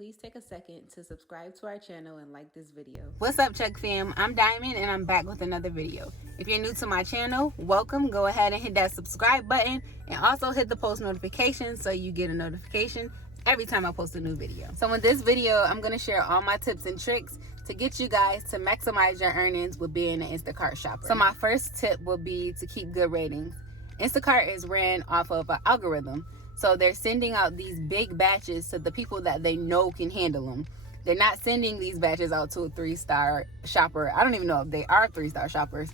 please take a second to subscribe to our channel and like this video. What's up, Check Fam? I'm Diamond and I'm back with another video. If you're new to my channel, welcome. Go ahead and hit that subscribe button and also hit the post notification so you get a notification every time I post a new video. So in this video, I'm going to share all my tips and tricks to get you guys to maximize your earnings with being an Instacart shopper. So my first tip will be to keep good ratings. Instacart is ran off of an algorithm. So they're sending out these big batches to the people that they know can handle them. They're not sending these batches out to a 3-star shopper. I don't even know if they are 3-star shoppers,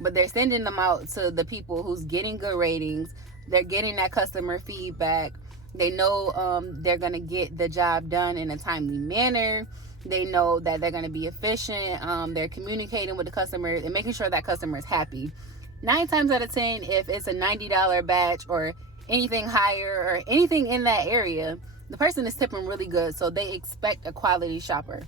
but they're sending them out to the people who's getting good ratings. They're getting that customer feedback. They know they're going to get the job done in a timely manner. They know that they're going to be efficient. They're communicating with the customer and making sure that customer is happy. 9 times out of 10, if it's a $90 batch or anything higher or anything in that area, the person is tipping really good, so they expect a quality shopper.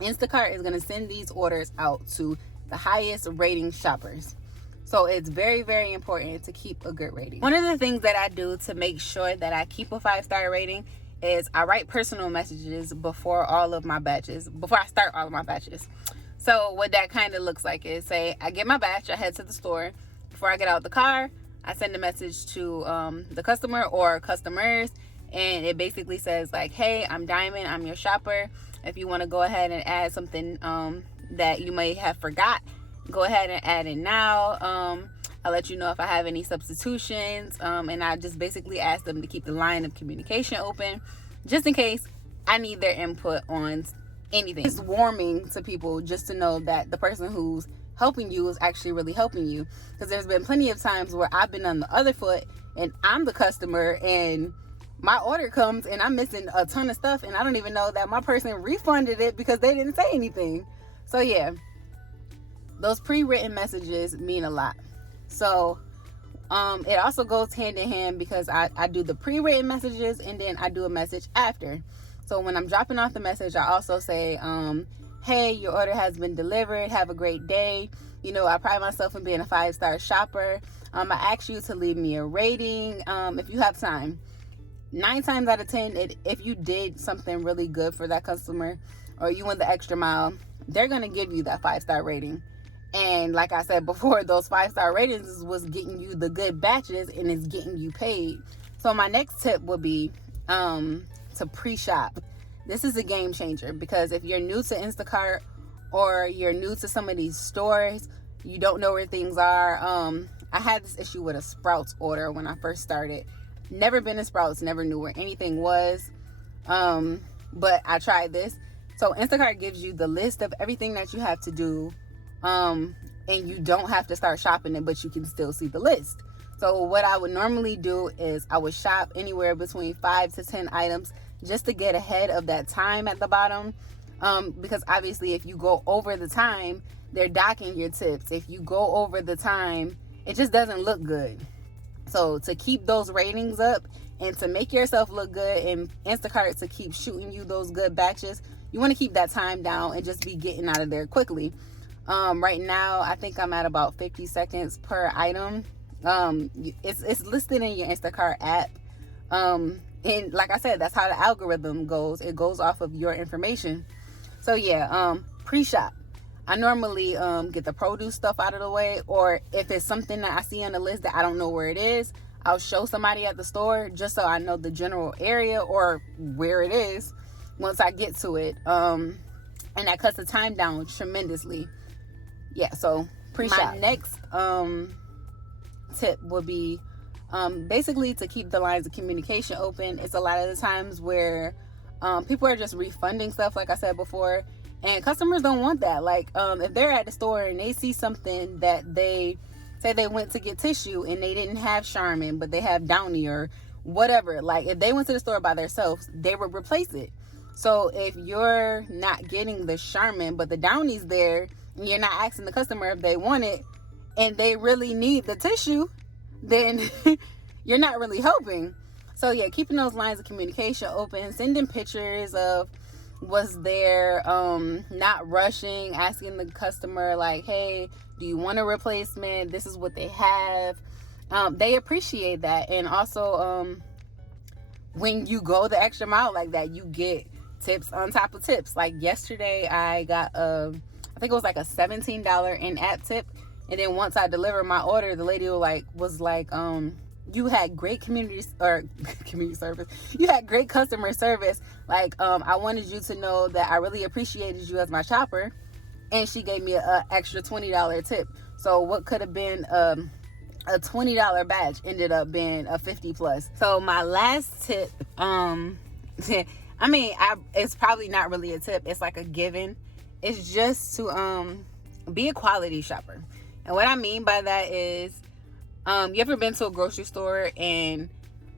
Instacart is going to send these orders out to the highest rating shoppers. So it's very, very important to keep a good rating. One of the things that I do to make sure that I keep a 5-star rating is I write personal messages before I start all of my batches. So what that kind of looks like is, say I get my batch, I head to the store. Before I get out the car, I send a message to the customer or customers, and it basically says like, hey, I'm Diamond, I'm your shopper. If you want to go ahead and add something that you may have forgot, go ahead and add it now. I'll let you know if I have any substitutions, and I just basically ask them to keep the line of communication open just in case I need their input on anything. It's warming to people just to know that the person who's helping you is actually really helping you, because there's been plenty of times where I've been on the other foot and I'm the customer and my order comes and I'm missing a ton of stuff and I don't even know that my person refunded it because they didn't say anything. So yeah, those pre-written messages mean a lot. So it also goes hand in hand, because I do the pre-written messages and then I do a message after. So when I'm dropping off the message, I also say, hey, your order has been delivered. Have a great day. You know, I pride myself in being a 5-star shopper. I ask you to leave me a rating if you have time. 9 times out of 10, if you did something really good for that customer or you went the extra mile, they're going to give you that 5-star rating. And like I said before, those 5-star ratings is what's getting you the good batches and it's getting you paid. So my next tip would be to pre-shop. This is a game changer, because if you're new to Instacart or you're new to some of these stores, you don't know where things are. I had this issue with a Sprouts order when I first started. Never been to Sprouts, never knew where anything was. But I tried this. So Instacart gives you the list of everything that you have to do. And you don't have to start shopping it, but you can still see the list. So what I would normally do is I would shop anywhere between 5 to 10 items just to get ahead of that time at the bottom. Because obviously if you go over the time, they're docking your tips. If you go over the time, it just doesn't look good. So to keep those ratings up and to make yourself look good and Instacart to keep shooting you those good batches, you want to keep that time down and just be getting out of there quickly. Right now, I think I'm at about 50 seconds per item. It's listed in your Instacart app. And like I said, that's how the algorithm goes. It goes off of your information. So yeah, pre-shop. I normally get the produce stuff out of the way, or if it's something that I see on the list that I don't know where it is, I'll show somebody at the store just so I know the general area or where it is once I get to it. And that cuts the time down tremendously. Yeah, so pre-shop. My next tip would be basically to keep the lines of communication open. It's a lot of the times where people are just refunding stuff, like I said before, and customers don't want that. Like if they're at the store and they see something that they say they went to get tissue and they didn't have Charmin, but they have Downy or whatever, like if they went to the store by themselves, they would replace it. So if you're not getting the Charmin but the Downy's there and you're not asking the customer if they want it and they really need the tissue, then you're not really helping. So yeah, keeping those lines of communication open, sending pictures of what's there, not rushing, asking the customer like, hey, do you want a replacement? This is what they have. They appreciate that. And also when you go the extra mile like that, you get tips on top of tips. Like yesterday I got I think it was like a $17 in-app tip, and then once I delivered my order, the lady was like you had great community service. You had great customer service. Like, I wanted you to know that I really appreciated you as my shopper. And she gave me an extra $20 tip. So what could have been a $20 badge ended up being a 50 plus. So my last tip, I mean, it's probably not really a tip. It's like a given. It's just to be a quality shopper. And what I mean by that is, you ever been to a grocery store and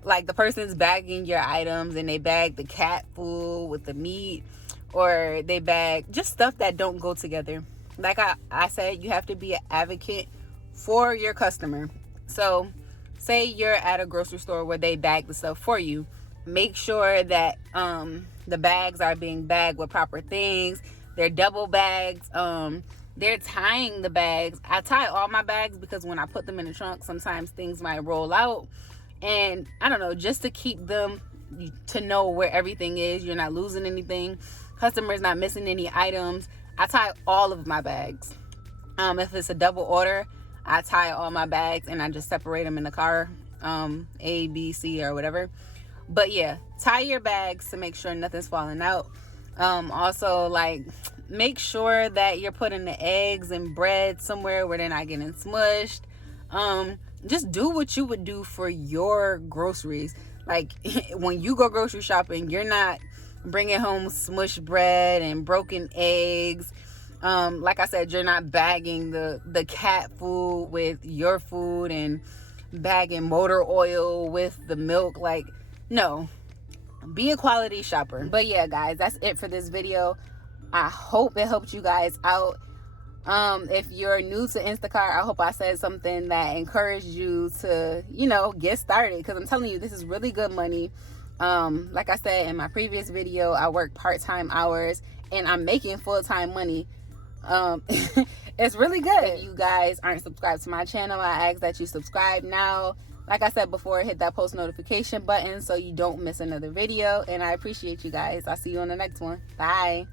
like the person's bagging your items and they bag the cat food with the meat, or they bag just stuff that don't go together? Like I said, you have to be an advocate for your customer. So say you're at a grocery store where they bag the stuff for you. Make sure that the bags are being bagged with proper things. They're double bags. They're tying the bags. I tie all my bags because when I put them in the trunk, sometimes things might roll out. And I don't know, just to keep them, to know where everything is. You're not losing anything. Customers not missing any items. I tie all of my bags. If it's a double order, I tie all my bags and I just separate them in the car, A, B, C, or whatever. But yeah, tie your bags to make sure nothing's falling out. Also, like, make sure that you're putting the eggs and bread somewhere where they're not getting smushed. Just do what you would do for your groceries. Like, when you go grocery shopping, you're not bringing home smushed bread and broken eggs. Like I said, you're not bagging the cat food with your food and bagging motor oil with the milk. Like, no. Be a quality shopper. But yeah, guys, that's it for this video. I hope it helped you guys out. If you're new to Instacart, I hope I said something that encouraged you to, get started, because I'm telling you, this is really good money. Like I said in my previous video, I work part-time hours and I'm making full-time money. It's really good. If you guys aren't subscribed to my channel, I ask that you subscribe now. Like I said before, hit that post notification button so you don't miss another video. And I appreciate you guys. I'll see you on the next one. Bye.